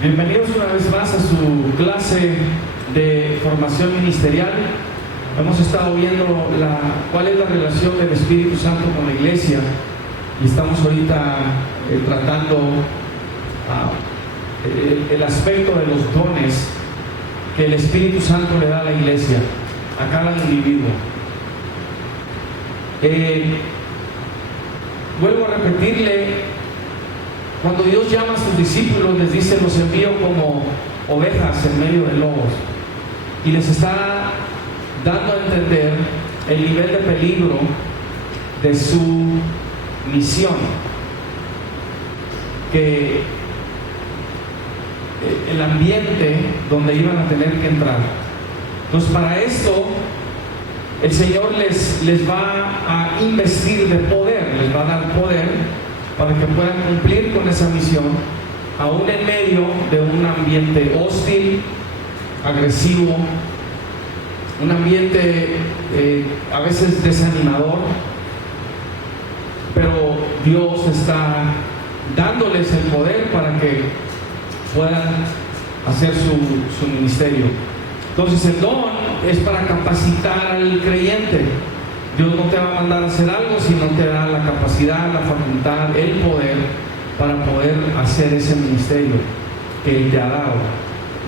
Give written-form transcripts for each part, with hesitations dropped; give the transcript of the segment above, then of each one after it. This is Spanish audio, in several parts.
Bienvenidos una vez más a su clase de formación ministerial. Hemos estado viendo cuál es la relación del Espíritu Santo con la iglesia y estamos ahorita tratando el aspecto de los dones que el Espíritu Santo le da a la iglesia, a cada individuo. Vuelvo a repetirle, cuando Dios llama a sus discípulos, les dice: los envío como ovejas en medio de lobos, y les está dando a entender el nivel de peligro de su misión, que el ambiente donde iban a tener que entrar. Entonces, para esto el Señor les va a investir de poder, les va a dar poder para que puedan cumplir con esa misión, aún en medio de un ambiente hostil, agresivo, un ambiente a veces desanimador, pero Dios está dándoles el poder para que puedan hacer su ministerio. Entonces, el don es para capacitar al creyente. Dios no te va a mandar a hacer algo si no te da la capacidad, la facultad, el poder para poder hacer ese ministerio que Él te ha dado.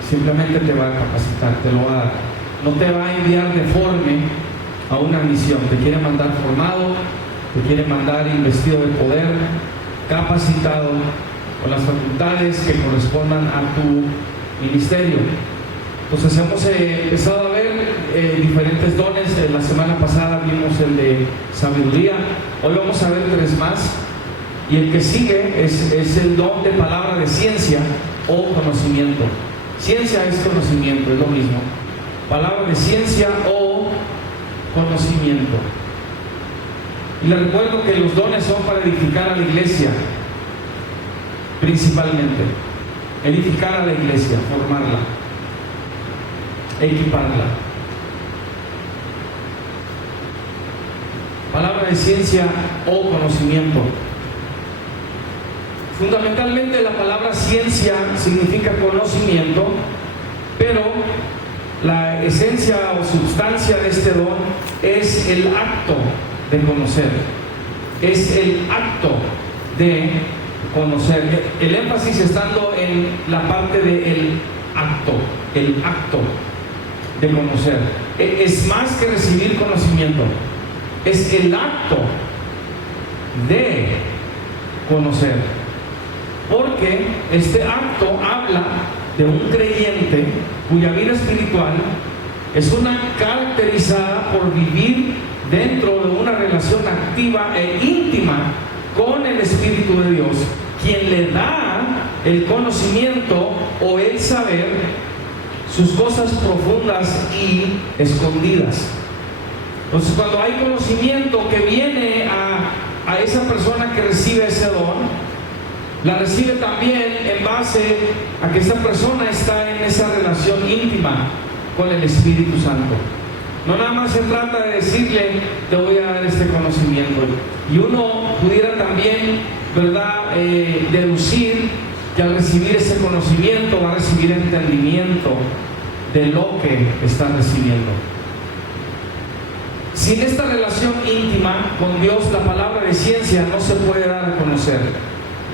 Simplemente te va a capacitar, te lo va a dar. No te va a enviar deforme a una misión. Te quiere mandar formado, te quiere mandar investido de poder, capacitado, con las facultades que correspondan a tu ministerio. Entonces hemos empezado a ver diferentes dones. La semana pasada vimos el de sabiduría, hoy vamos a ver 3 más, y el que sigue es el don de palabra de ciencia o conocimiento. Ciencia es conocimiento, es lo mismo. Palabra de ciencia o conocimiento. Y les recuerdo que los dones son para edificar a la iglesia, principalmente. Edificar a la iglesia, formarla, equiparla. Palabra de ciencia o conocimiento. Fundamentalmente la palabra ciencia significa conocimiento, pero la esencia o sustancia de este don es el acto de conocer. Es el acto de conocer. El énfasis estando en la parte del acto, el acto de conocer. Es más que recibir conocimiento, es el acto de conocer, porque este acto habla de un creyente cuya vida espiritual es una caracterizada por vivir dentro de una relación activa e íntima con el Espíritu de Dios, quien le da el conocimiento o el saber, sus cosas profundas y escondidas. Entonces, cuando hay conocimiento que viene a esa persona que recibe ese don, la recibe también en base a que esa persona está en esa relación íntima con el Espíritu Santo. No nada más se trata de decirle: te voy a dar este conocimiento. Y uno pudiera también, ¿verdad?, deducir que al recibir ese conocimiento va a recibir entendimiento de lo que está recibiendo. Sin esta relación íntima con Dios, la palabra de ciencia no se puede dar a conocer.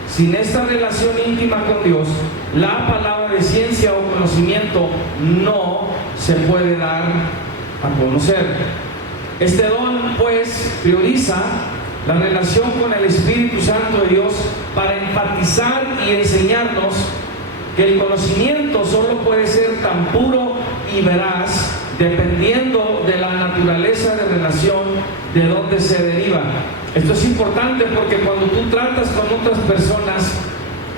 Sin esta relación íntima con Dios, la palabra de ciencia o conocimiento no se puede dar a conocer. Este don, pues, prioriza la relación con el Espíritu Santo de Dios para enfatizar y enseñarnos que el conocimiento solo puede ser tan puro y veraz dependiendo de la naturaleza de relación de donde se deriva. Esto es importante porque cuando tú tratas con otras personas,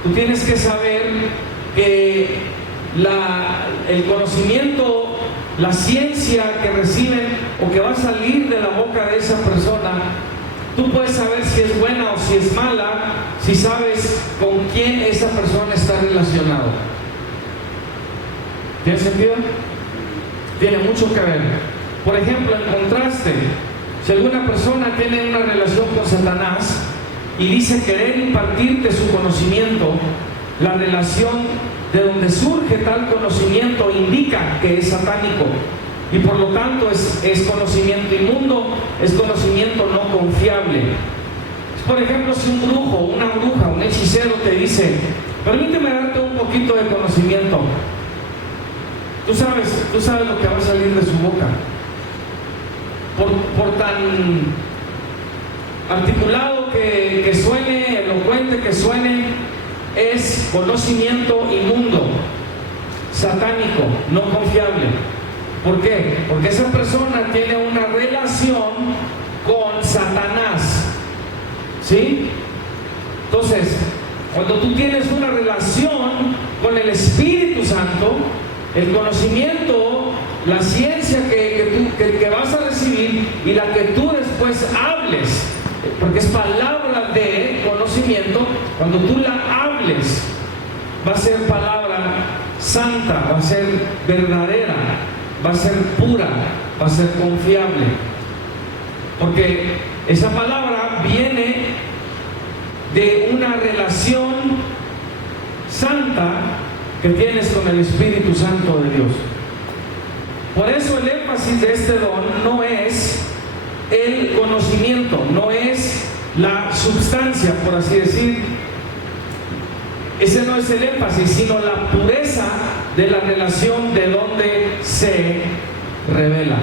tú tienes que saber que el conocimiento, la ciencia que reciben o que va a salir de la boca de esa persona, tú puedes saber si es buena o si es mala, si sabes con quién esa persona está relacionado. ¿Tiene sentido? Tiene mucho que ver. Por ejemplo, en contraste, si alguna persona tiene una relación con Satanás y dice querer impartirte su conocimiento, la relación de donde surge tal conocimiento indica que es satánico, y por lo tanto es conocimiento inmundo, es conocimiento no confiable. Por ejemplo, si un brujo, una bruja, un hechicero te dice: permíteme darte un poquito de conocimiento, tú sabes lo que va a salir de su boca. Por tan articulado que suene, elocuente que suene, es conocimiento inmundo, satánico, no confiable. ¿Por qué? Porque esa persona tiene una relación con Satanás, ¿sí? Entonces, cuando tú tienes una relación con el Espíritu Santo, el conocimiento, la ciencia que vas a recibir y la que tú después hables, porque es palabra de conocimiento, cuando tú la hables, va a ser palabra santa, va a ser verdadera, va a ser pura, va a ser confiable, porque esa palabra viene de una relación santa que tienes con el Espíritu Santo de Dios. Por eso el énfasis de este don no es el conocimiento, no es la substancia, por así decir. Ese no es el énfasis, sino la pureza de la relación de donde se revela.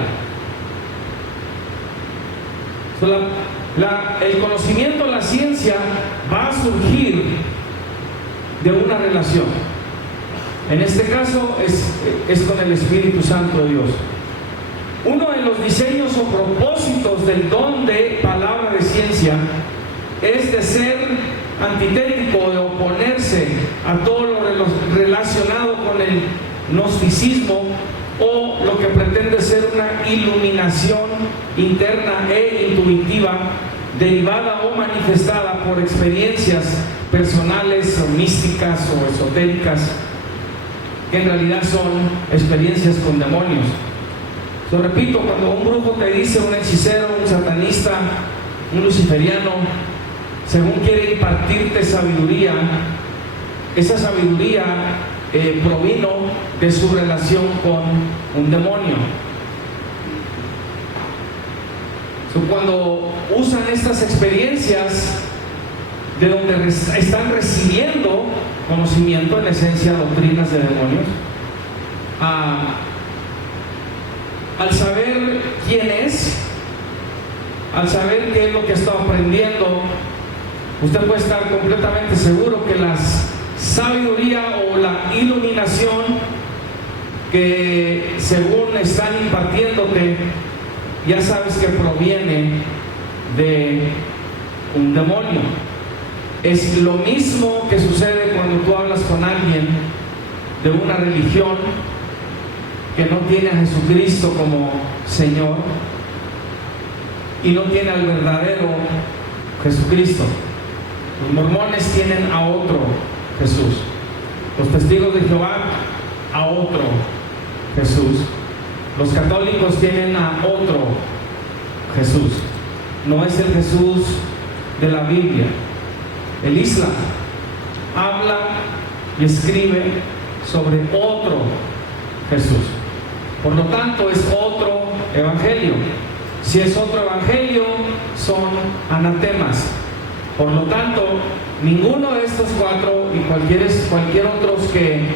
El conocimiento, la ciencia, va a surgir de una relación. En este caso es con el Espíritu Santo de Dios. Uno de los diseños o propósitos del don de palabra de ciencia es de ser antitético, de oponerse a todo lo relacionado con el gnosticismo, o lo que pretende ser una iluminación interna e intuitiva derivada o manifestada por experiencias personales o místicas o esotéricas, que en realidad son experiencias con demonios. Lo repito, cuando un brujo te dice, un hechicero, un satanista, un luciferiano, según quiere impartirte sabiduría, esa sabiduría provino de su relación con un demonio. Cuando usan estas experiencias de donde están recibiendo conocimiento, en esencia doctrinas de demonios, al saber quién es, al saber qué es lo que está aprendiendo, usted puede estar completamente seguro que la sabiduría o la iluminación que según están impartiéndote, ya sabes que proviene de un demonio. Es lo mismo que sucede cuando tú hablas con alguien de una religión que no tiene a Jesucristo como Señor y no tiene al verdadero Jesucristo. Los mormones tienen a otro Jesús, los testigos de Jehová a otro Jesús, los católicos tienen a otro Jesús. No es el Jesús de la Biblia. El Islam habla y escribe sobre otro Jesús. Por lo tanto, es otro evangelio. Si es otro evangelio, son anatemas. Por lo tanto, ninguno de estos cuatro y cualquier otros que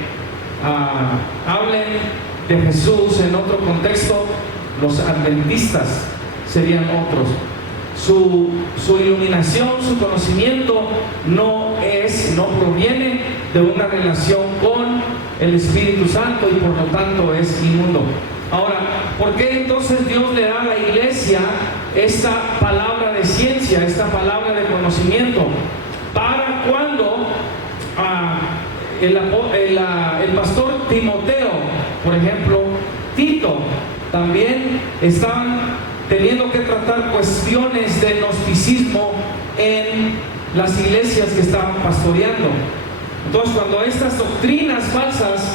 hablen de Jesús en otro contexto, los adventistas serían otros. Su iluminación, su conocimiento no proviene de una relación con el Espíritu Santo y por lo tanto es inmundo. Ahora, ¿por qué entonces Dios le da a la iglesia esta palabra de ciencia, esta palabra de conocimiento? Para cuando el pastor Timoteo, por ejemplo, Tito, también estaban teniendo que tratar cuestiones de gnosticismo en las iglesias que estaban pastoreando. Entonces, cuando estas doctrinas falsas,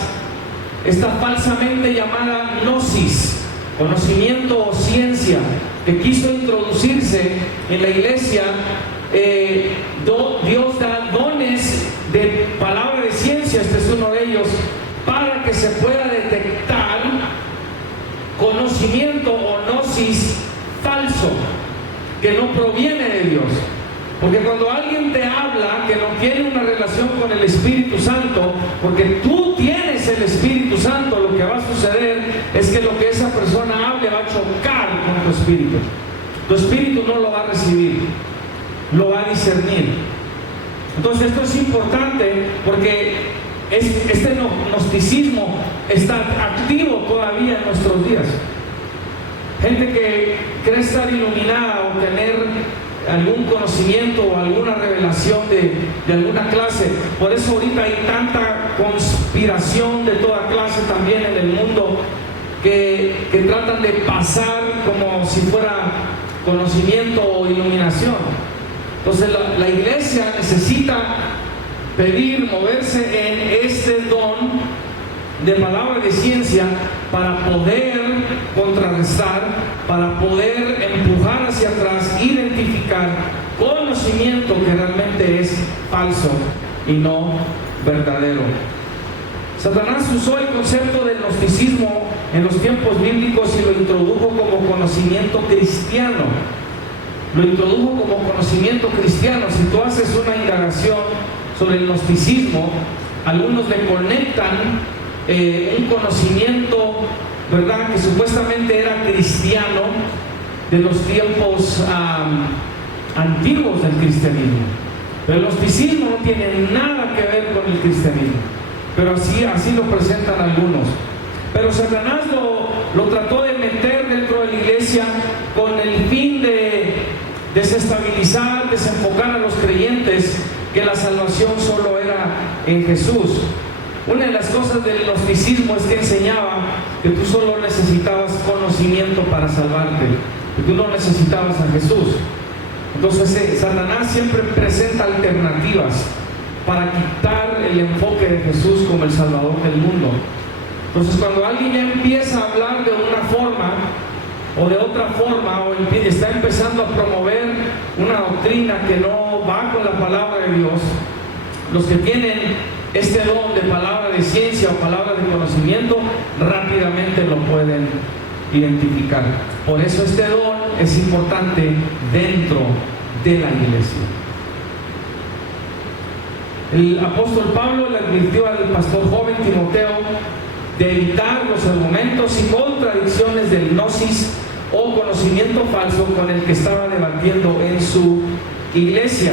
esta falsamente llamada gnosis, conocimiento o ciencia, que quiso introducirse en la iglesia, Dios da dones de palabra de ciencia. Este es uno de ellos, se pueda detectar conocimiento o gnosis falso, que no proviene de Dios. Porque cuando alguien te habla que no tiene una relación con el Espíritu Santo, porque tú tienes el Espíritu Santo, lo que va a suceder es que lo que esa persona hable va a chocar con tu espíritu. Tu espíritu no lo va a recibir, lo va a discernir. Entonces esto es importante porque este gnosticismo está activo todavía en nuestros días. Gente que cree estar iluminada o tener algún conocimiento o alguna revelación de alguna clase. Por eso ahorita hay tanta conspiración de toda clase también en el mundo que tratan de pasar como si fuera conocimiento o iluminación. Entonces la iglesia necesita pedir, moverse en este don de palabra de ciencia para poder contrarrestar, para poder empujar hacia atrás, identificar conocimiento que realmente es falso y no verdadero. Satanás usó el concepto del gnosticismo en los tiempos bíblicos y lo introdujo como conocimiento cristiano. Lo introdujo como conocimiento cristiano. Si tú haces una indagación sobre el gnosticismo, algunos le conectan un conocimiento, ¿verdad?, que supuestamente era cristiano de los tiempos antiguos del cristianismo. Pero el gnosticismo no tiene nada que ver con el cristianismo, pero así lo presentan algunos. Pero Satanás lo trató de meter dentro de la iglesia con el fin de desestabilizar, desenfocar a los creyentes que la salvación solo era en Jesús. Una de las cosas del gnosticismo es que enseñaba que tú solo necesitabas conocimiento para salvarte, que tú no necesitabas a Jesús. Entonces Satanás siempre presenta alternativas para quitar el enfoque de Jesús como el Salvador del mundo. Entonces cuando alguien ya empieza a hablar de una forma o de otra forma, o está empezando a promover una doctrina que no va con la palabra de Dios, los que tienen este don de palabra de ciencia o palabra de conocimiento rápidamente lo pueden identificar. Por eso este don es importante dentro de la iglesia. El apóstol Pablo le advirtió al pastor joven Timoteo de evitar los argumentos y contradicciones del gnosis o conocimiento falso con el que estaba debatiendo en su iglesia.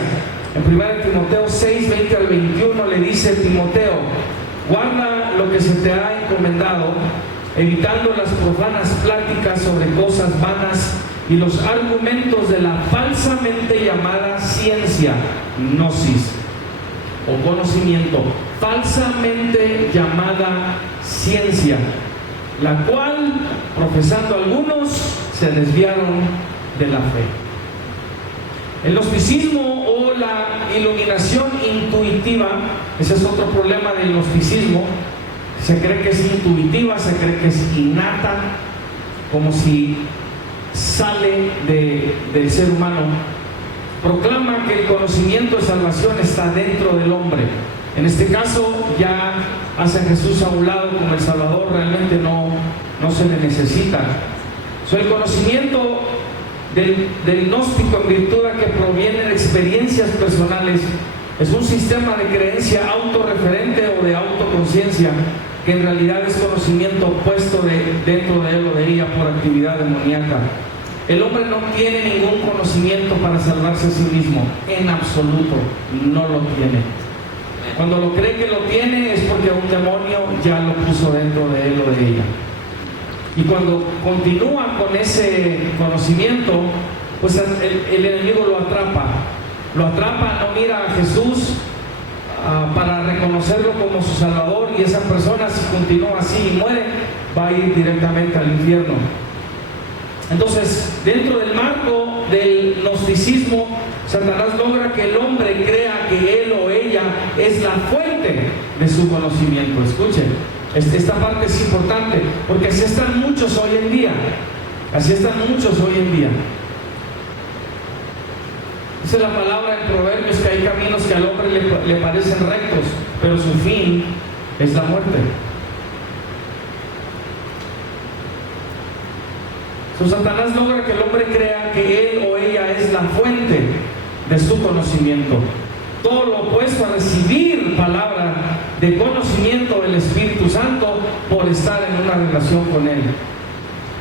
En 1 Timoteo 6, 20 al 21 le dice: Timoteo, guarda lo que se te ha encomendado, evitando las profanas pláticas sobre cosas vanas y los argumentos de la falsamente llamada ciencia, gnosis o conocimiento, falsamente llamada ciencia, la cual, profesando algunos, se desviaron de la fe. El gnosticismo o la iluminación intuitiva, ese es otro problema del gnosticismo. Se cree que es intuitiva, se cree que es innata, como si sale del ser humano. Proclama que el conocimiento de salvación está dentro del hombre. En este caso ya hace a Jesús a un lado como el Salvador, realmente no se le necesita. El conocimiento del gnóstico, en virtud de que proviene de experiencias personales, es un sistema de creencia autorreferente o de autoconciencia que en realidad es conocimiento puesto dentro de él o de ella por actividad demoníaca. El hombre no tiene ningún conocimiento para salvarse a sí mismo, en absoluto, no lo tiene. Cuando lo cree que lo tiene es porque un demonio ya lo puso dentro de él o de ella. Y cuando continúa con ese conocimiento, pues el enemigo lo atrapa, no mira a Jesús para reconocerlo como su Salvador, y esa persona, si continúa así y muere, va a ir directamente al infierno. Entonces, dentro del marco del gnosticismo, Satanás logra que el hombre crea que él o ella es la fuente de su conocimiento. Escuchen, esta parte es importante, porque así están muchos hoy en día. Dice la palabra en Proverbios que hay caminos que al hombre le parecen rectos, pero su fin es la muerte. Satanás logra que el hombre crea que él o ella es la fuente de su conocimiento. Todo lo opuesto a recibir palabra de conocimiento del Espíritu Santo por estar en una relación con Él.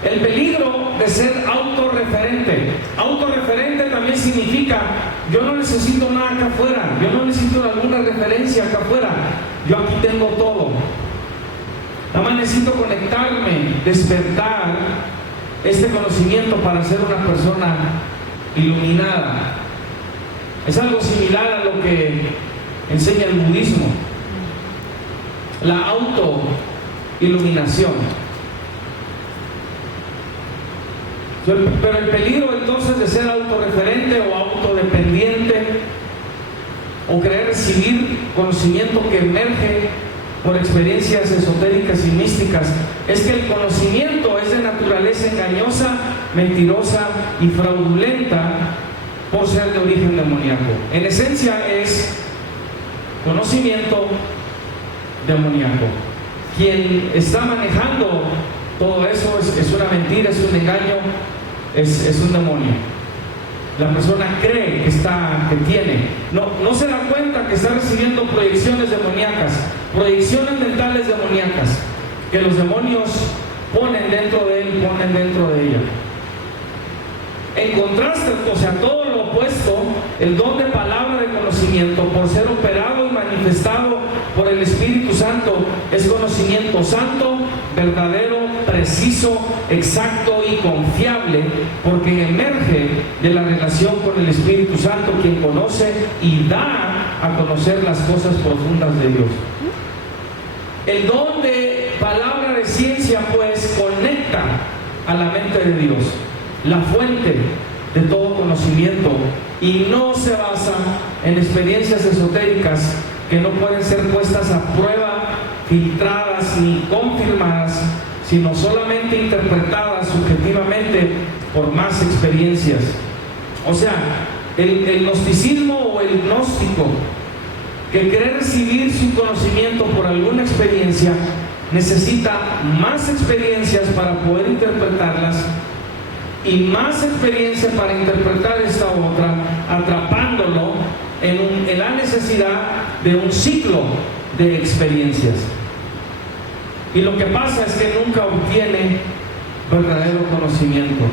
El peligro de ser autorreferente. Autorreferente también significa: yo no necesito nada acá afuera, yo no necesito alguna referencia acá afuera, yo aquí tengo todo. Nada más necesito conectarme, despertar este conocimiento para ser una persona iluminada. Es algo similar a lo que enseña el budismo, la autoiluminación. Pero el peligro entonces de ser autorreferente o autodependiente, o querer recibir conocimiento que emerge por experiencias esotéricas y místicas, es que el conocimiento es de naturaleza engañosa, mentirosa y fraudulenta por ser de origen demoníaco. En esencia es conocimiento demoníaco. Quien está manejando todo eso es una mentira, es un engaño, es un demonio. La persona cree que tiene, no se da cuenta que está recibiendo proyecciones demoníacas, proyecciones mentales demoníacas que los demonios ponen dentro de él, ponen dentro de ella. En contraste, o sea, todo lo opuesto, el don de palabra de conocimiento, por ser operado y manifestado por el Espíritu Santo, es conocimiento santo, verdadero, preciso, exacto y confiable, porque emerge de la relación con el Espíritu Santo, quien conoce y da a conocer las cosas profundas de Dios. El don de palabra de ciencia, pues, conecta a la mente de Dios, la fuente de todo conocimiento, y no se basa en experiencias esotéricas que no pueden ser puestas a prueba, filtradas ni confirmadas, sino solamente interpretadas subjetivamente por más experiencias. O sea, el gnosticismo o el gnóstico que quiere recibir su conocimiento por alguna experiencia necesita más experiencias para poder interpretarlas, y más experiencia para interpretar esta otra, atrapándolo en la necesidad de un ciclo de experiencias. Y lo que pasa es que nunca obtiene verdadero conocimiento.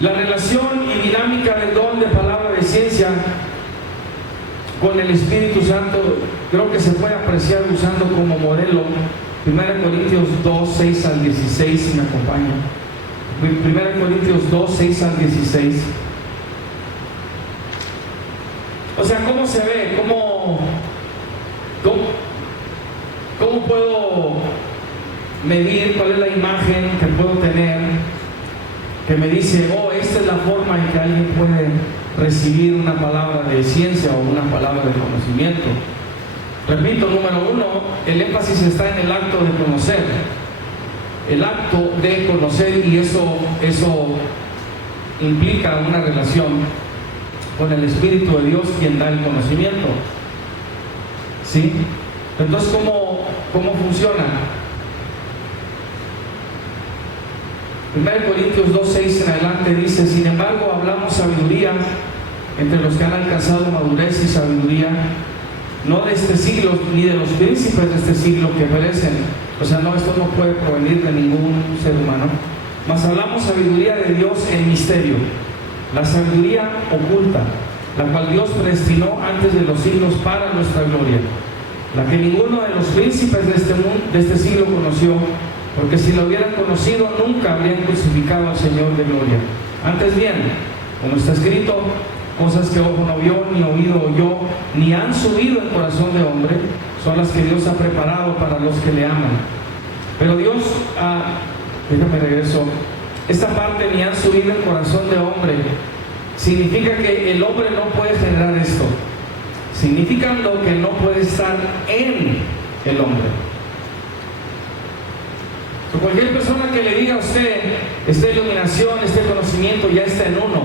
La relación y dinámica del don de palabra de ciencia con el Espíritu Santo creo que se puede apreciar usando como modelo 1 Corintios 2, 6 al 16, si me acompaña. 1 Corintios 2, 6 al 16. O sea, ¿cómo se ve? ¿Cómo puedo medir? ¿Cuál es la imagen que puedo tener que me dice, esta es la forma en que alguien puede recibir una palabra de ciencia o una palabra de conocimiento? Repito, número uno, el énfasis está en el acto de conocer. El acto de conocer, y eso implica una relación con el Espíritu de Dios, quien da el conocimiento. ¿Sí? Entonces, ¿cómo funciona? 1 Corintios 2, 6 en adelante dice: sin embargo, hablamos sabiduría entre los que han alcanzado madurez y sabiduría, no de este siglo, ni de los príncipes de este siglo que perecen. O sea, esto no puede provenir de ningún ser humano. Mas hablamos sabiduría de Dios en misterio, la sabiduría oculta, la cual Dios predestinó antes de los siglos para nuestra gloria, la que ninguno de los príncipes de este mundo, de este siglo conoció, porque si lo hubieran conocido nunca habrían crucificado al Señor de gloria. Antes bien, como está escrito, cosas que ojo no vio, ni oído oyó, ni han subido en corazón de hombre, son las que Dios ha preparado para los que le aman. Pero Dios, déjame regreso, esta parte, ni han subido en corazón de hombre, significa que el hombre no puede generar esto, significando que no puede estar en el hombre. Cualquier persona que le diga a usted, esta iluminación, este conocimiento ya está en uno,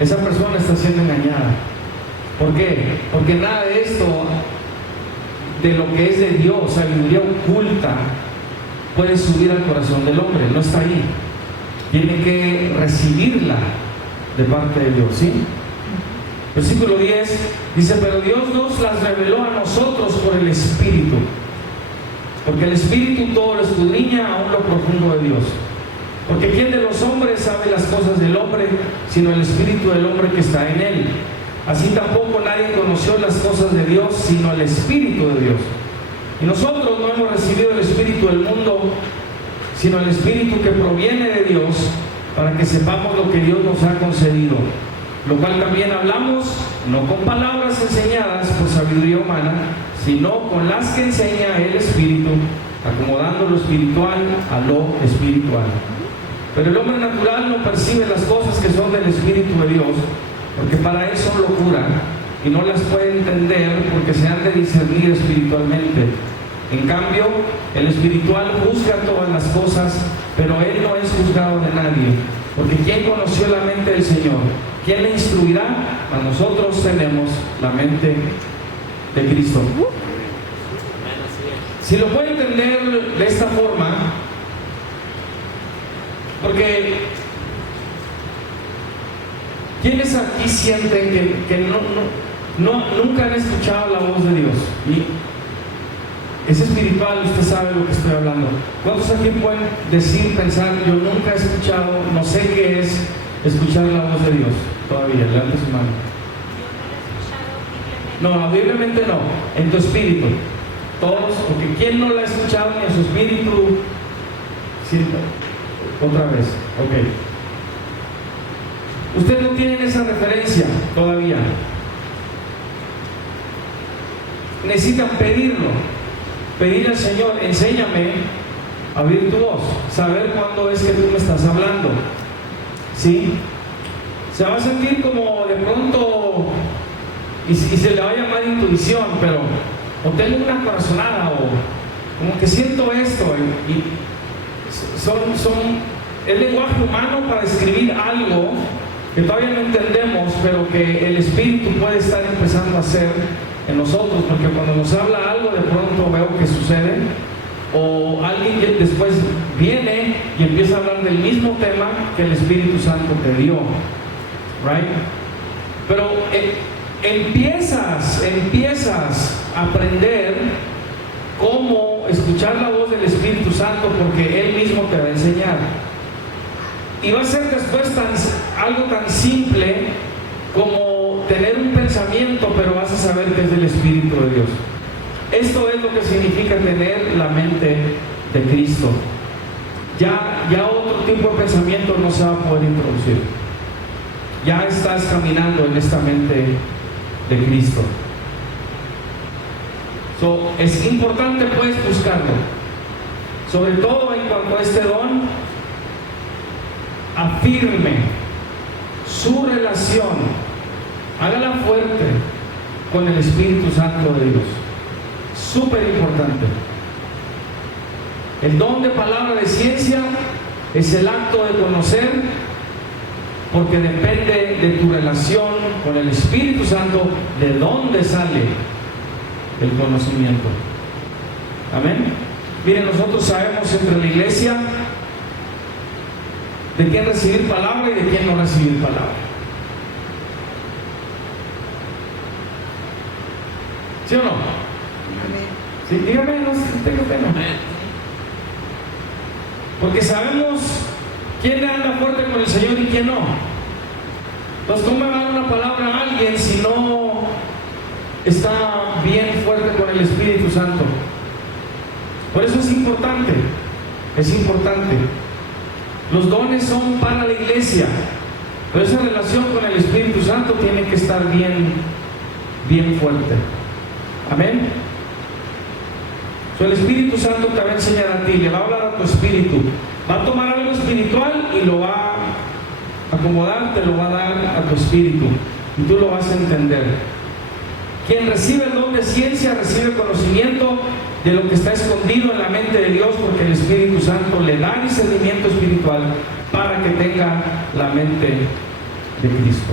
esa persona está siendo engañada. ¿Por qué? Porque nada de esto, de lo que es de Dios, sabiduría oculta, puede subir al corazón del hombre, no está ahí. Tiene que recibirla de parte de Dios, ¿sí? Versículo 10 dice: pero Dios nos las reveló a nosotros por el Espíritu, porque el Espíritu todo lo escudriña, aún lo profundo de Dios. Porque ¿quién de los hombres sabe las cosas del hombre, sino el Espíritu del hombre que está en él? Así tampoco nadie conoció las cosas de Dios, sino el Espíritu de Dios. Y nosotros no hemos recibido el Espíritu del mundo, sino el Espíritu que proviene de Dios, para que sepamos lo que Dios nos ha concedido. Lo cual también hablamos, no con palabras enseñadas por sabiduría humana, sino con las que enseña el Espíritu, acomodando lo espiritual a lo espiritual. Pero el hombre natural no percibe las cosas que son del Espíritu de Dios, porque para él son locura, y no las puede entender porque se han de discernir espiritualmente. En cambio, el espiritual juzga todas las cosas, pero él no es juzgado de nadie. Porque ¿quién conoció la mente del Señor? ¿Quién le instruirá? A nosotros tenemos la mente de Cristo. Si lo puede entender de esta forma, porque ¿quiénes aquí sienten que nunca han escuchado la voz de Dios? Y es espiritual, usted sabe lo que estoy hablando. ¿Cuántos aquí pueden decir, pensar, yo nunca he escuchado, no sé qué es escuchar la voz de Dios? Todavía, levante su mano. No, audiblemente no, en tu espíritu. Todos, porque ¿quién no la ha escuchado ni en su espíritu? Sí, otra vez, ok. Ustedes no tienen esa referencia todavía. Necesitan pedirlo. Pedir al Señor, enséñame a oír tu voz, saber cuándo es que tú me estás hablando. ¿Sí? Se va a sentir como de pronto, y se le va a llamar intuición, pero o tengo una corazonada, o como que siento esto, y son el lenguaje humano para escribir algo que todavía no entendemos, pero que el Espíritu puede estar empezando a hacer en nosotros, porque cuando nos habla algo, de pronto veo que sucede, o alguien que después viene y empieza a hablar del mismo tema que el Espíritu Santo te dio, right? Pero empiezas a aprender cómo escuchar la voz del Espíritu Santo, porque Él mismo te va a enseñar, y va a ser después algo tan simple como tener un pensamiento, pero vas a saber que es del Espíritu de Dios. Esto es lo que significa tener la mente de Cristo. Ya otro tipo de pensamiento no se va a poder introducir. Ya estás caminando en esta mente de Cristo. Es importante pues buscarlo. Sobre todo en cuanto a este don, afirme su relación, hágala fuerte con el Espíritu Santo de Dios. Súper importante. El don de palabra de ciencia es el acto de conocer, porque depende de tu relación con el Espíritu Santo, de dónde sale el conocimiento. Amén. Miren, nosotros sabemos entre la iglesia de quién recibir palabra y de quién no recibir palabra. ¿Sí o no? Sí, dígame, no tengo pena. Porque sabemos quién anda fuerte con el Señor y quién no. Entonces, ¿cómo me va a dar una palabra a alguien si no está bien fuerte con el Espíritu Santo? Por eso es importante. Es importante. Los dones son para la iglesia, pero esa relación con el Espíritu Santo tiene que estar bien fuerte. Amén. El Espíritu Santo te va a enseñar a ti, le va a hablar a tu espíritu, va a tomar algo espiritual y lo va a acomodar, te lo va a dar a tu espíritu y tú lo vas a entender. Quien recibe el don de ciencia recibe conocimiento de lo que está escondido en la mente de Dios, porque el Espíritu Santo le da discernimiento espiritual para que tenga la mente de Cristo.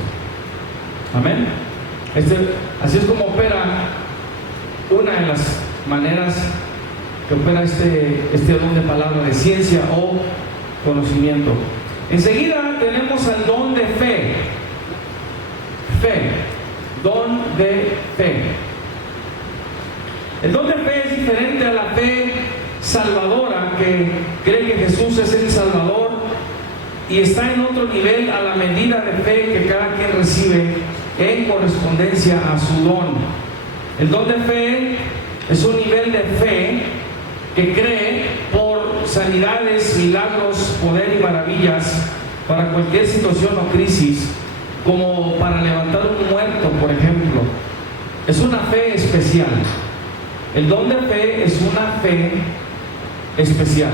Amén. Así es como opera una de las maneras que opera este don de palabra, de ciencia o conocimiento. Enseguida tenemos al don de fe. Fe, don de fe. El don de fe es diferente a la fe salvadora, que cree que Jesús es el Salvador y está en otro nivel a la medida de fe que cada quien recibe en correspondencia a su don. El don de fe es un nivel de fe que cree por sanidades, milagros, poder y maravillas para cualquier situación o crisis, como para levantar un muerto, por ejemplo. Es una fe especial. El don de fe es una fe especial,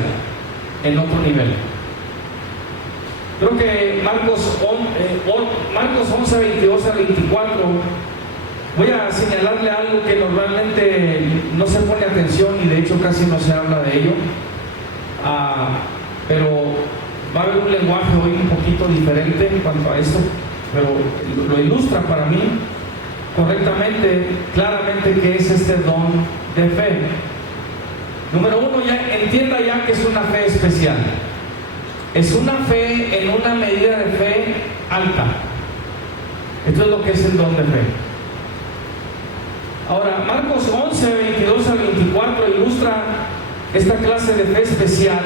en otro nivel. Creo que Marcos 11, 22 a 24, voy a señalarle algo que normalmente no se pone atención y de hecho casi no se habla de ello, pero va a haber un lenguaje hoy un poquito diferente en cuanto a esto, pero lo ilustra para mí correctamente, claramente, que es este don de fe. Número uno, ya entienda ya que es una fe especial. Es una fe en una medida de fe alta. Esto es lo que es el don de fe. Ahora, Marcos 11, 22 a 24 ilustra esta clase de fe especial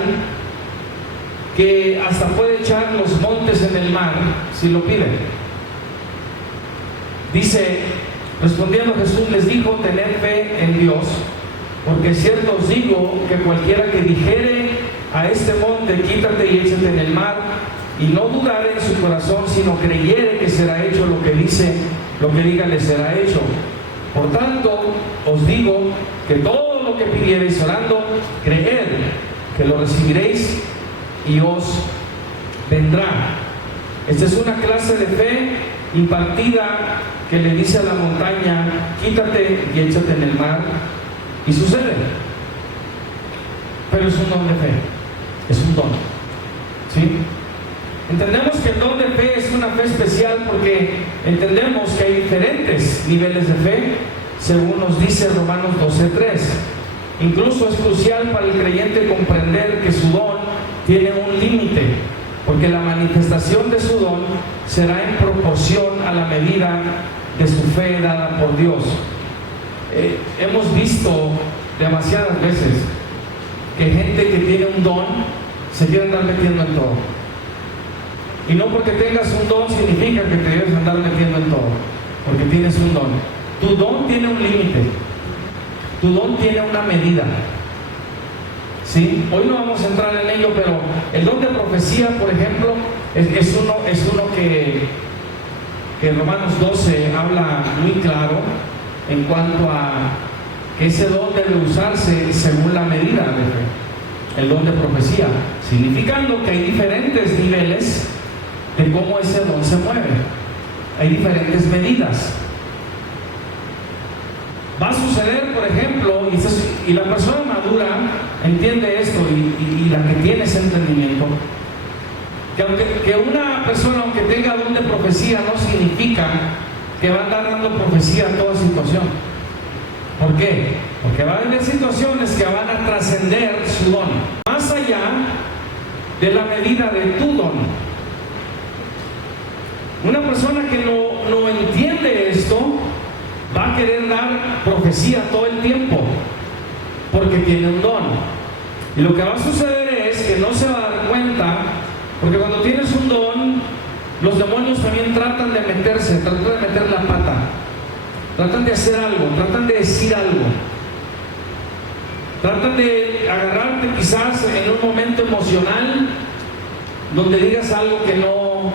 que hasta puede echar los montes en el mar si lo piden. Dice, respondiendo Jesús les dijo: tened fe en Dios, porque cierto os digo que cualquiera que dijere a este monte, quítate y échate en el mar, y no dudare en su corazón, sino creyere que será hecho lo que diga le será hecho. Por tanto, os digo que todo lo que pidiereis orando, creed que lo recibiréis y os vendrá. Esta es una clase de fe impartida que le dice a la montaña: quítate y échate en el mar, y sucede. Pero es un don de fe, es un don, ¿sí? Entendemos que el don de fe es una fe especial porque entendemos que hay diferentes niveles de fe, según nos dice Romanos 12:3. Incluso es crucial para el creyente comprender que su don tiene un límite, porque la manifestación de su don será en proporción a la medida de su fe dada por Dios. Hemos visto demasiadas veces que gente que tiene un don se quiere andar metiendo en todo. Y no porque tengas un don significa que te debes andar metiendo en todo, porque tienes un don. Tu don tiene un límite, tu don tiene una medida, ¿sí? Hoy no vamos a entrar en ello, pero el don de profecía, por ejemplo, es uno que Romanos 12 habla muy claro en cuanto a que ese don debe usarse según la medida de fe. El don de profecía, significando que hay diferentes niveles de cómo ese don se mueve. Hay diferentes medidas. Va a suceder, por ejemplo, y la persona madura entiende esto, y la que tiene ese entendimiento, que una persona, aunque tenga don de profecía, no significa que va a andar dando profecía en toda situación. ¿Por qué? Porque va a haber situaciones que van a trascender su don, más allá de la medida de tu don. Una persona que no entiende esto va a querer dar profecía todo el tiempo porque tiene un don, y lo que va a suceder es que no se va a dar cuenta, porque cuando tienes un don, los demonios también tratan de meter la pata, tratan de hacer algo, tratan de decir algo, tratan de agarrarte quizás en un momento emocional donde digas algo que no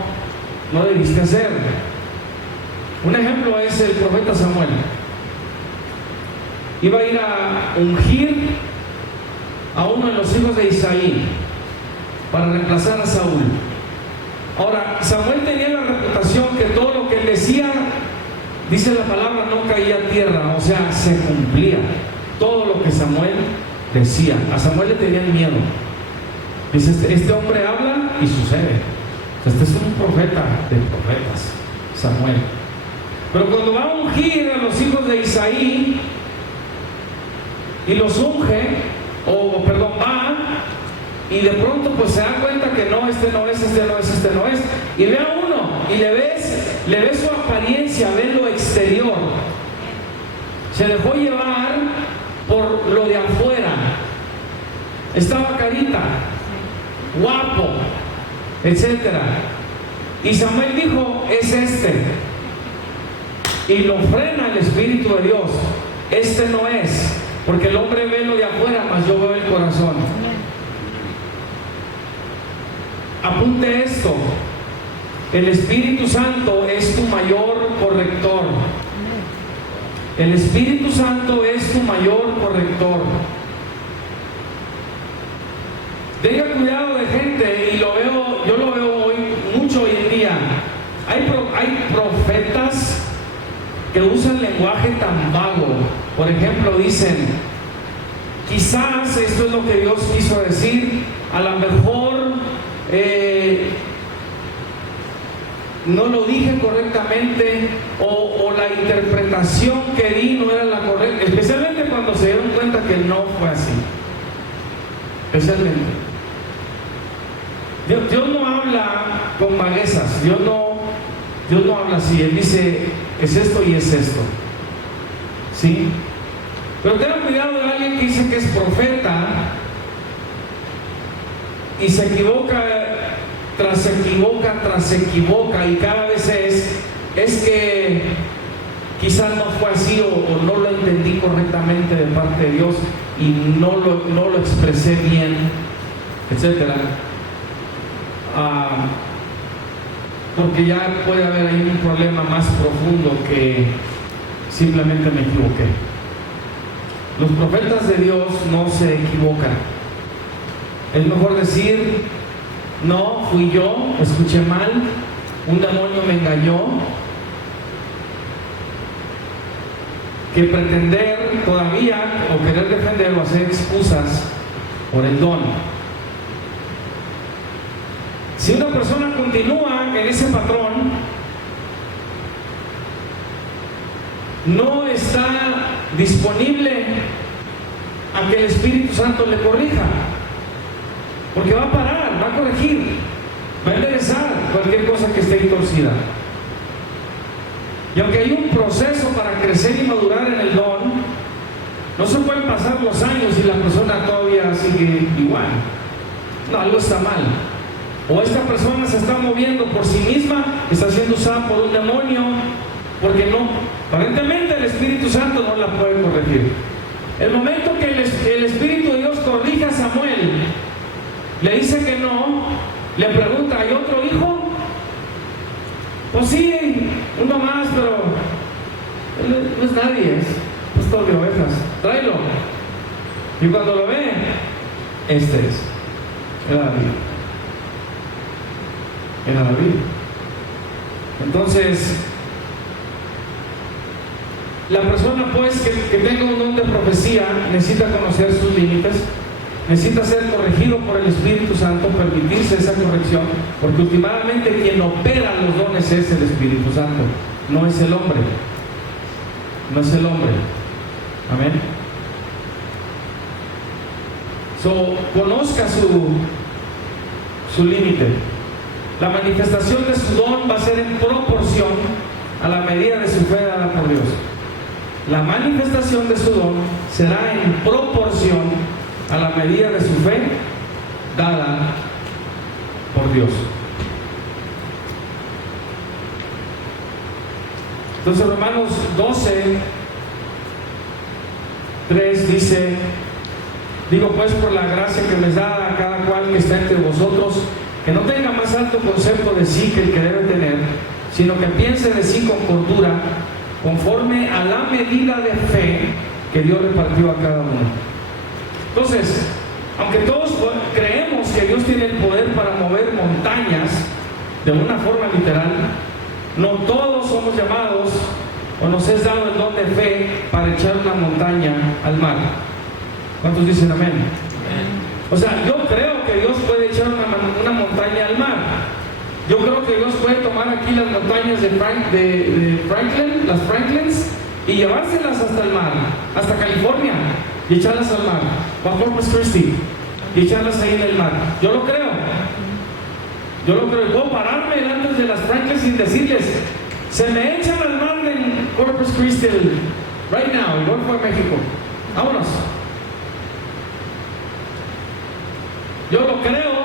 debiste hacer. Un ejemplo es el profeta Samuel. Iba a ir a ungir a uno de los hijos de Isaí para reemplazar a Saúl. Ahora, Samuel tenía la reputación que todo lo que él decía, dice la palabra, no caía a tierra, o sea, se cumplía todo lo que Samuel decía. A Samuel le tenían miedo. Dice, este hombre habla y sucede. Este es un profeta de profetas, Samuel. Pero cuando va a ungir a los hijos de Isaí y los unge, va y de pronto pues se da cuenta que no, este no es, y ve a uno y le ves su apariencia, ve lo exterior, se dejó llevar por lo de afuera, estaba carita, guapo, etcétera, y Samuel dijo, es este, y lo frena el Espíritu de Dios, este no es, porque el hombre ve lo de afuera, mas yo veo el corazón. Apunte esto, el Espíritu Santo es tu mayor corrector. El Espíritu Santo es tu mayor corrector. Tenga cuidado de gente, y yo lo veo hoy, mucho hoy en día. Hay profetas que usan lenguaje tan vago. Por ejemplo, dicen, quizás esto es lo que Dios quiso decir, a lo mejor no lo dije correctamente, o la interpretación que di no era la correcta, especialmente cuando se dieron cuenta que no fue así. Especialmente Dios no habla con vaguezas, Dios no habla así. Él dice, es esto y es esto, ¿sí? Pero tengan cuidado de alguien que dice que es profeta y se equivoca tras equivoca, y cada vez es que quizás no fue así, o no lo entendí correctamente de parte de Dios y no lo expresé bien, etcétera. Porque ya puede haber ahí un problema más profundo que simplemente me equivoqué. Los profetas de Dios no se equivocan. Es mejor decir, no, fui yo, escuché mal, un demonio me engañó, que pretender todavía o querer defender o hacer excusas por el don. Si una persona continúa en ese patrón, no está disponible a que el Espíritu Santo le corrija, porque va a parar, va a corregir, va a enderezar cualquier cosa que esté torcida. Y aunque hay un proceso para crecer y madurar en el don, no se pueden pasar los años y la persona todavía sigue igual. No, algo está mal. O esta persona se está moviendo por sí misma, está siendo usada por un demonio, porque no, aparentemente el Espíritu Santo no la puede corregir. El momento que el Espíritu de Dios corrige a Samuel, le dice que no, le pregunta, ¿hay otro hijo? Pues sí, uno más, pero él no es nadie, es pastor de ovejas, tráelo. Y cuando lo ve, este era David. Era David. Entonces, la persona pues que tenga un don de profecía necesita conocer sus límites, necesita ser corregido por el Espíritu Santo, permitirse esa corrección, porque últimamente quien opera los dones es el Espíritu Santo, no es el hombre. No es el hombre. Amén. Conozca su límite. La manifestación de su don va a ser en proporción a la medida de su fe dada por Dios. La manifestación de su don será en proporción a la medida de su fe dada por Dios. Entonces, Romanos 12:3 dice, digo pues por la gracia que me da a cada cual que está entre vosotros, que no tenga más alto concepto de sí que el que debe tener, sino que piense de sí con cordura, conforme a la medida de fe que Dios repartió a cada uno. Entonces, aunque todos creemos que Dios tiene el poder para mover montañas de una forma literal, no todos somos llamados o nos es dado el don de fe para echar una montaña al mar. ¿Cuántos dicen amén? O sea, yo creo que Dios puede echar una montaña al mar. Yo creo que Dios puede tomar aquí las montañas de Franklin, las Franklins, y llevárselas hasta el mar, hasta California. y echarlas al mar, o a Corpus Christi y echarlas ahí en el mar. Yo lo creo. Yo lo creo. Puedo pararme delante de las Franklies sin decirles, se me echan al mar en Corpus Christi right now, el Golfo de México. Vámonos. Yo lo creo,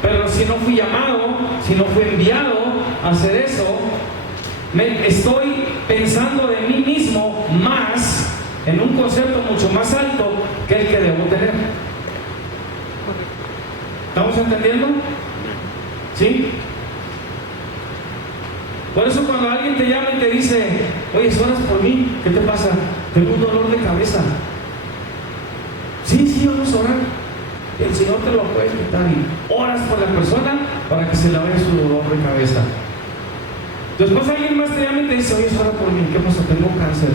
pero si no fui llamado, si no fui enviado a hacer eso, estoy pensando de mí mismo más en un concepto mucho más alto que el que debo tener. ¿Estamos entendiendo? ¿Sí? Por eso cuando alguien te llama y te dice, oye, oras por mí, ¿qué te pasa? Tengo un dolor de cabeza. Sí, vamos a orar. El Señor te lo puede quitar y oras por la persona para que se le vaya su dolor de cabeza. Después alguien más te llama y te dice, oye, ora por mí, ¿qué pasa? Tengo cáncer.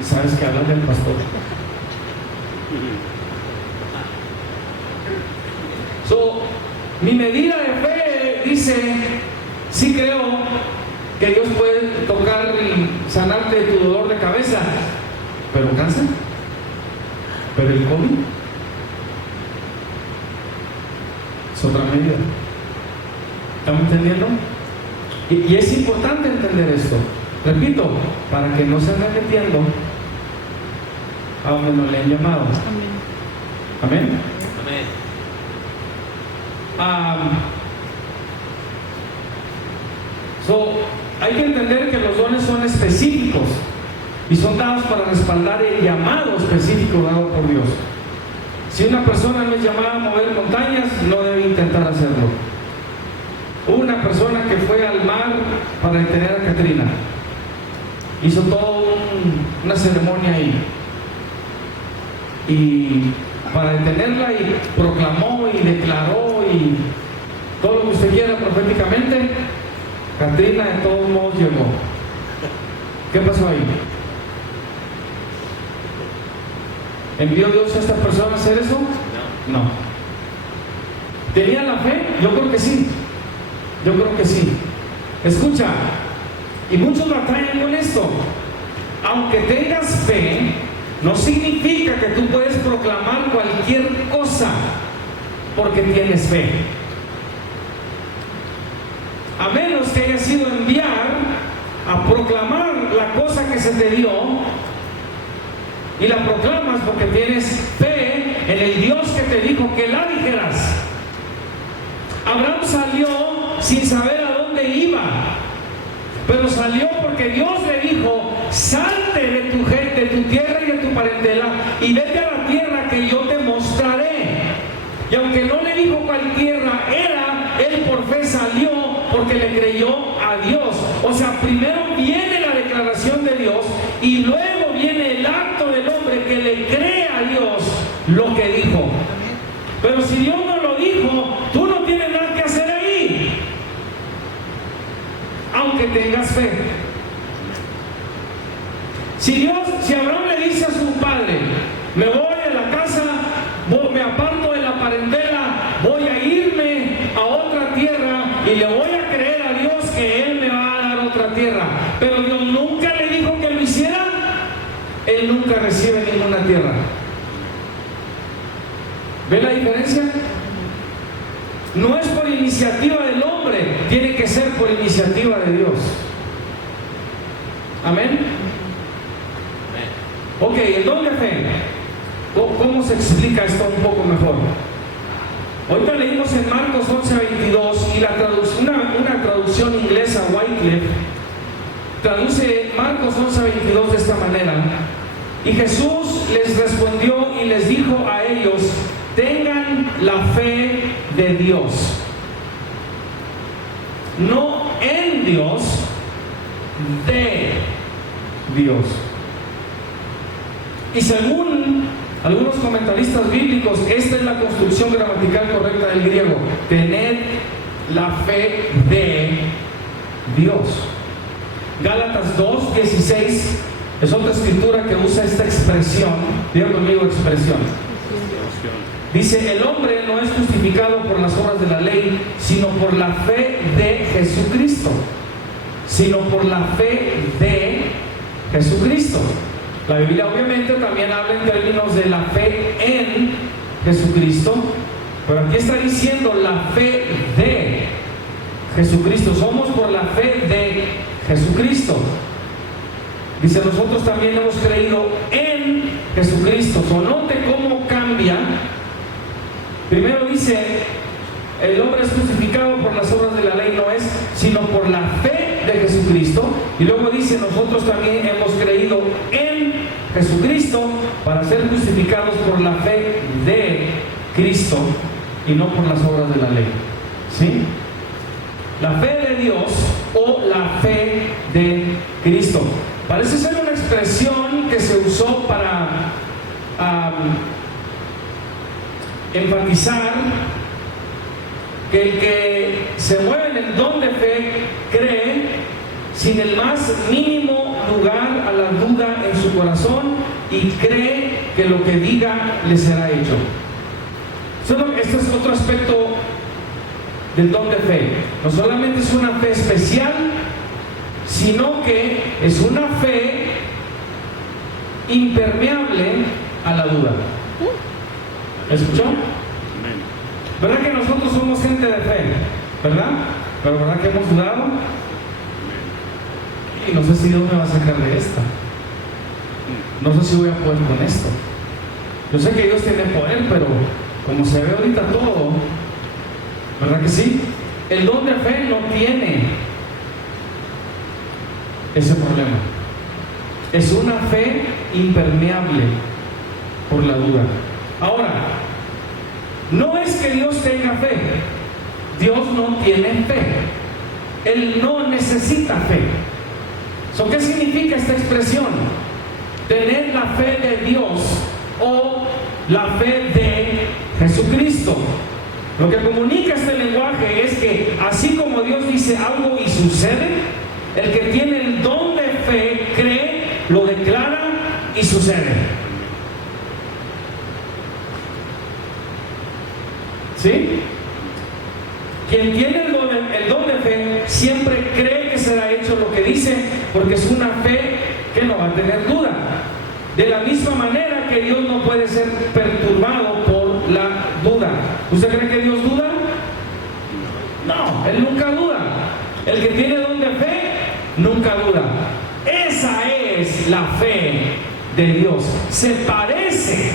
Y sabes que hablan del pastor. Mi medida de fe dice, sí creo que Dios puede tocar y sanarte de tu dolor de cabeza, pero cáncer, pero el COVID es otra medida. ¿Estamos entendiendo? Y es importante entender esto. Repito, para que no se ande metiendo a donde no le han llamado. Amén. Amén. Hay que entender que los dones son específicos y son dados para respaldar el llamado específico dado por Dios. Si una persona no es llamada a mover montañas, no debe intentar hacerlo. Hubo una persona que fue al mar para detener a Katrina. Hizo toda una ceremonia ahí. Y para detenerla y proclamó y declaró y todo lo que usted quiera proféticamente, Katrina de todos modos llegó. ¿Qué pasó ahí? ¿Envió Dios a esta persona a hacer eso? No. ¿Tenía la fe? Yo creo que sí. Yo creo que sí. Escucha, y muchos batallan con esto. Aunque tengas fe, no significa que tú puedes proclamar cualquier cosa porque tienes fe. A menos que hayas sido enviar a proclamar la cosa que se te dio y la proclamas porque tienes fe en el Dios que te dijo que la dijeras. Abraham salió sin saber a dónde iba, pero salió porque Dios le dijo, salte de tu gente, de tu tierra y de tu parentela y vete a la tierra que yo te mostraré. Y aunque no le dijo cuál tierra era, él por fe salió porque le creyó a Dios. O sea, primero viene la declaración de Dios y luego viene el acto del hombre que le cree a Dios lo que dijo. Pero si Dios no lo dijo, tú no tienes nada que hacer ahí, aunque tengas fe. Si Abraham le dice a su padre, me voy de la casa, me aparto de la parentela, voy a irme a otra tierra y le voy a creer a Dios que Él me va a dar otra tierra, pero Dios nunca le dijo que lo hiciera, él nunca recibe ninguna tierra. ¿Ve la diferencia? No es por iniciativa del hombre, tiene que ser por iniciativa de Dios. Amén. Ok, el don de fe. ¿Cómo se explica esto un poco mejor? Ahorita leímos en Marcos 11:22 y una traducción inglesa, Wycliffe, traduce Marcos 11:22 de esta manera. Y Jesús les respondió y les dijo a ellos, tengan la fe de Dios. No en Dios, de Dios. Y según algunos comentaristas bíblicos, esta es la construcción gramatical correcta del griego. Tened la fe de Dios. Gálatas 2:16 es otra escritura que usa esta expresión. Digan conmigo expresión. Dice, el hombre no es justificado por las obras de la ley, sino por la fe de Jesucristo. Sino por la fe de Jesucristo. La Biblia obviamente también habla en términos de la fe en Jesucristo, pero aquí está diciendo la fe de Jesucristo. Somos por la fe de Jesucristo. Dice, nosotros también hemos creído en Jesucristo. So, note cómo cambia. Primero dice, el hombre es justificado por las obras de la ley, no es, sino por la fe de Jesucristo. Y luego dice, nosotros también hemos creído en Jesucristo para ser justificados por la fe de Cristo y no por las obras de la ley. ¿Sí? La fe de Dios o la fe de Cristo. Parece ser una expresión que se usó para enfatizar que el que se mueve en el don de fe cree sin el más mínimo lugar a la duda en su corazón y cree que lo que diga le será hecho. Este es otro aspecto del don de fe. No solamente es una fe especial, sino que es una fe impermeable a la duda. ¿Escuchó? ¿Verdad que nosotros somos gente de fe? ¿Verdad? Pero ¿verdad que hemos dudado? Y no sé si Dios me va a sacar de esta. No sé si voy a poder con esto. Yo sé que Dios tiene poder, pero como se ve ahorita todo, ¿verdad que sí? El don de fe no tiene ese problema. Es una fe impermeable por la duda. Ahora, no es que Dios tenga fe. Dios no tiene fe. Él no necesita fe. ¿Qué significa esta expresión? Tener la fe de Dios o la fe de Jesucristo. Lo que comunica este lenguaje es que así como Dios dice algo y sucede, el que tiene el don de fe cree, lo declara y sucede. ¿Sí? Quien tiene el don de fe siempre cree que será hecho lo que dice, porque es una fe que no va a tener duda. De la misma manera que Dios no puede ser perturbado por la duda. ¿Usted cree que Dios duda? No, Él nunca duda. El que tiene don de fe nunca duda. Esa es la fe de Dios. Se parece,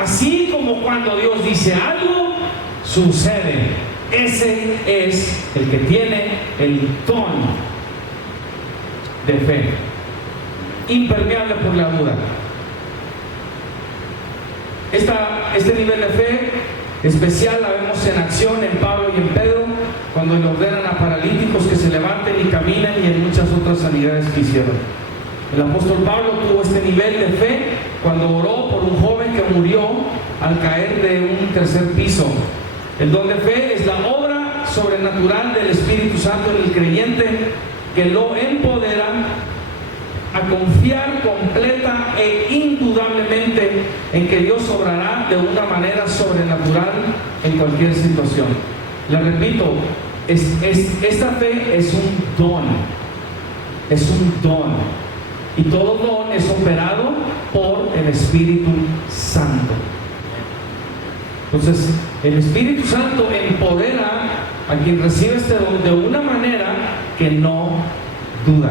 así como cuando Dios dice algo, sucede. Ese es el que tiene el don de fe, impermeable por la duda. Este nivel de fe especial la vemos en acción en Pablo y en Pedro, cuando le ordenan a paralíticos que se levanten y caminen, y en muchas otras sanidades que hicieron. El apóstol Pablo tuvo este nivel de fe cuando oró por un joven que murió al caer de un tercer piso. El don de fe es la obra sobrenatural del Espíritu Santo en el creyente, que lo empodera a confiar completa e indudablemente en que Dios obrará de una manera sobrenatural en cualquier situación. Le repito, esta fe es un don. Es un don. Y todo don es operado por el Espíritu Santo. Entonces, el Espíritu Santo empodera a quien recibe este don de una manera que no duda.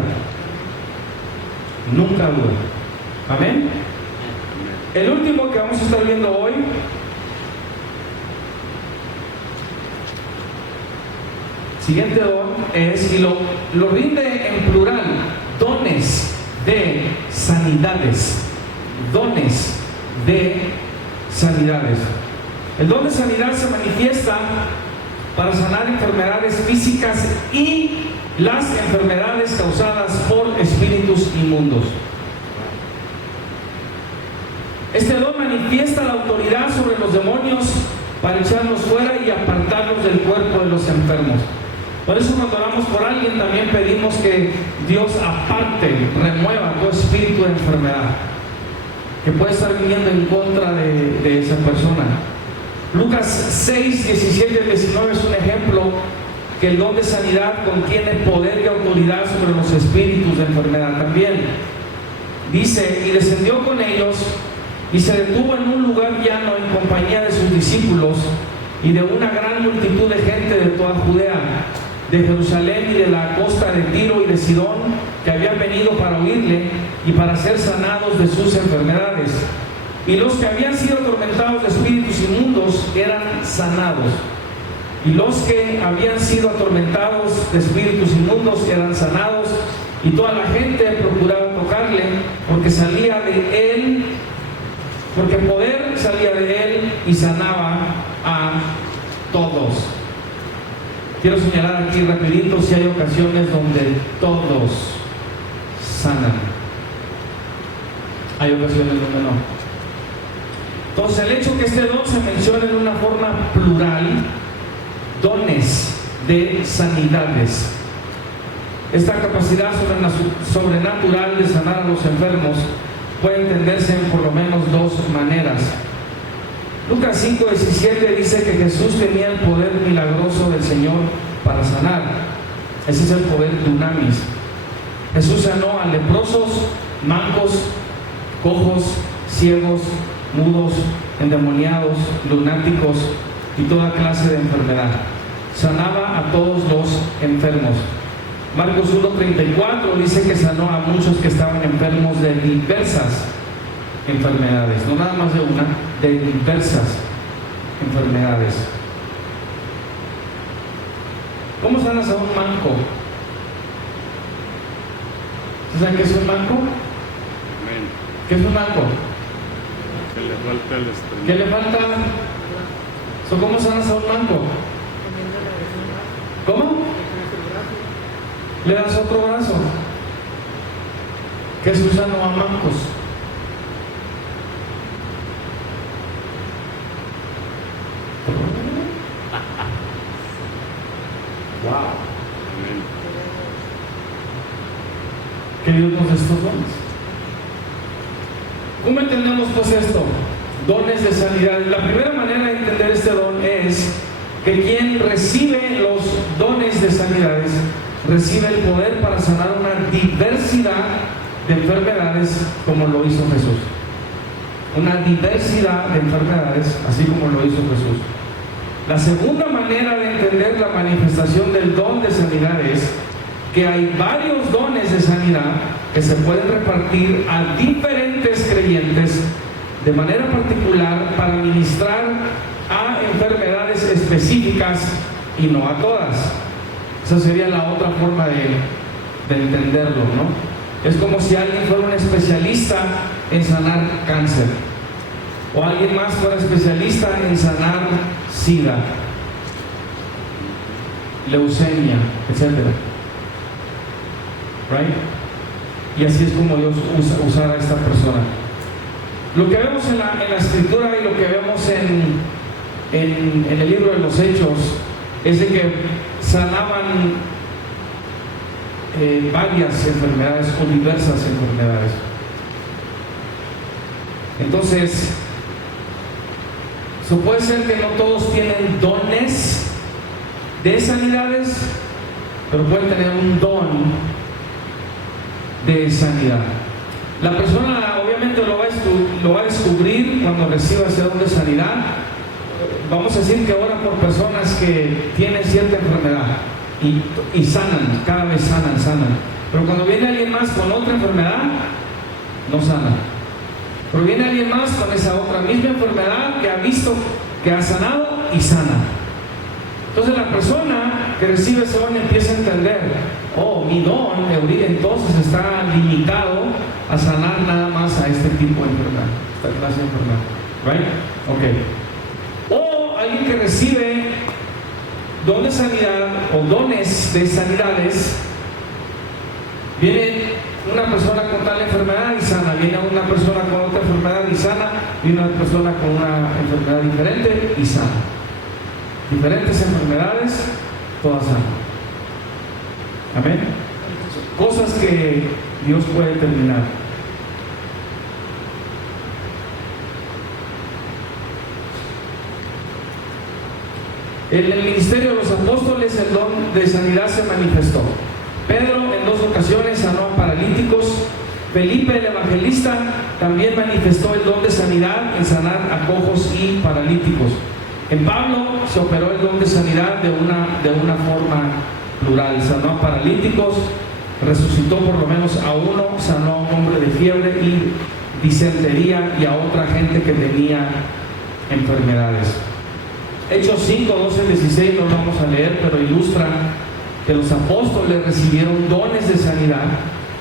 Nunca duda. Amén. El último que vamos a estar viendo hoy siguiente don es, y lo rinde en plural, dones de sanidades. Dones de sanidades. El don de sanidad se manifiesta para sanar enfermedades físicas y las enfermedades causadas por espíritus inmundos. Este don manifiesta la autoridad sobre los demonios para echarlos fuera y apartarlos del cuerpo de los enfermos. Por eso cuando oramos por alguien también pedimos que Dios aparte, remueva todo espíritu de enfermedad que puede estar viniendo en contra de esa persona. Lucas 6, 17 y 19 es un ejemplo que el don de sanidad contiene poder y autoridad sobre los espíritus de enfermedad también. dice: y descendió con ellos y se detuvo en un lugar llano en compañía de sus discípulos y de una gran multitud de gente de toda Judea, de Jerusalén y de la costa de Tiro y de Sidón, que habían venido para oírle y para ser sanados de sus enfermedades. Y los que habían sido atormentados de espíritus inmundos eran sanados. Y los que habían sido atormentados de espíritus inmundos eran sanados, y toda la gente procuraba tocarle, porque salía de él, porque poder salía de él y sanaba a todos. Quiero señalar aquí rapidito si hay ocasiones donde todos sanan. Hay ocasiones donde no. Entonces, el hecho que este don se menciona en una forma plural, dones de sanidades. Esta capacidad sobrenatural de sanar a los enfermos puede entenderse en por lo menos dos maneras. Lucas 5:17 dice que Jesús tenía el poder milagroso del Señor para sanar. Ese es el poder dunamis. Jesús sanó a leprosos, mancos, cojos, ciegos, mudos, endemoniados, lunáticos y toda clase de enfermedad. Sanaba a todos los enfermos. Marcos 1:34 dice que sanó a muchos que estaban enfermos de diversas enfermedades, no nada más de una, de diversas enfermedades. ¿Cómo sanas a un manco? ¿Saben qué es un manco? ¿Qué es un manco? Que le falta el estrés. ¿Qué le falta? ¿Cómo sanas a un manco? ¿Cómo? Le das otro brazo. Jesús sanó a mancos. Wow. Amén. Que Dios nos dé estos dones. ¿Cómo entendemos pues esto? Dones de sanidad. La primera manera de entender este don es que quien recibe los dones de sanidades recibe el poder para sanar una diversidad de enfermedades como lo hizo Jesús. Una diversidad de enfermedades así como lo hizo Jesús. La segunda manera de entender la manifestación del don de sanidad es que hay varios dones de sanidad que se pueden repartir a diferentes creyentes de manera particular para ministrar a enfermedades específicas y no a todas. Esa sería la otra forma de entenderlo, ¿no? Es como si alguien fuera un especialista en sanar cáncer, o alguien más fuera especialista en sanar SIDA, leucemia, etc. Right? Y así es como Dios usar a esta persona. Lo que vemos en la escritura y lo que vemos en el libro de los Hechos es de que sanaban varias enfermedades o diversas enfermedades. Entonces, puede ser que no todos tienen dones de sanidades, pero pueden tener un don de sanidad. La persona obviamente lo va a descubrir cuando reciba ese don de sanidad. Vamos a decir que ora por personas que tienen cierta enfermedad y sanan, cada vez sanan. Pero cuando viene alguien más con otra enfermedad, no sana. Pero viene alguien más con esa otra misma enfermedad que ha visto, que ha sanado y sana. Entonces la persona que recibe ese don empieza a entender: oh, mi don entonces está limitado a sanar nada más a este tipo de enfermedad, esta clase de enfermedad. Right? Ok. O alguien que recibe don de sanidad o dones de sanidades, viene una persona con tal enfermedad y sana, viene una persona con otra enfermedad y sana, viene una persona con una enfermedad diferente y sana. Diferentes enfermedades, todas sanas. Amén. Cosas que Dios puede terminar. En el ministerio de los apóstoles el don de sanidad se manifestó. Pedro en 2 ocasiones sanó a paralíticos, Felipe el evangelista también manifestó el don de sanidad en sanar a cojos y paralíticos. En Pablo se operó el don de sanidad de una forma plural. Sanó a paralíticos, resucitó por lo menos a uno, sanó a un hombre de fiebre y disentería y a otra gente que tenía enfermedades. Hechos 5, 12, 16 no lo vamos a leer, pero ilustra que los apóstoles recibieron dones de sanidad,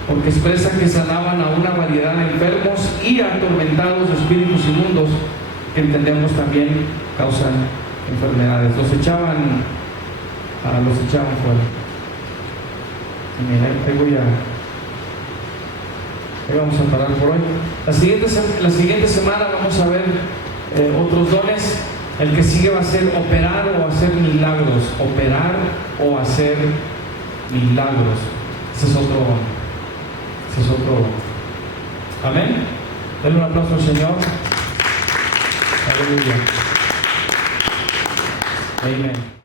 porque expresa que sanaban a una variedad de enfermos y atormentados de espíritus inmundos, que entendemos también causan enfermedades. Los echaban fuera. Mira, ahí vamos a parar por hoy. La siguiente semana vamos a ver otros dones. El que sigue va a ser operar o hacer milagros. Operar o hacer milagros. Ese es otro. Amén. Denle un aplauso al Señor. Aleluya. Amén.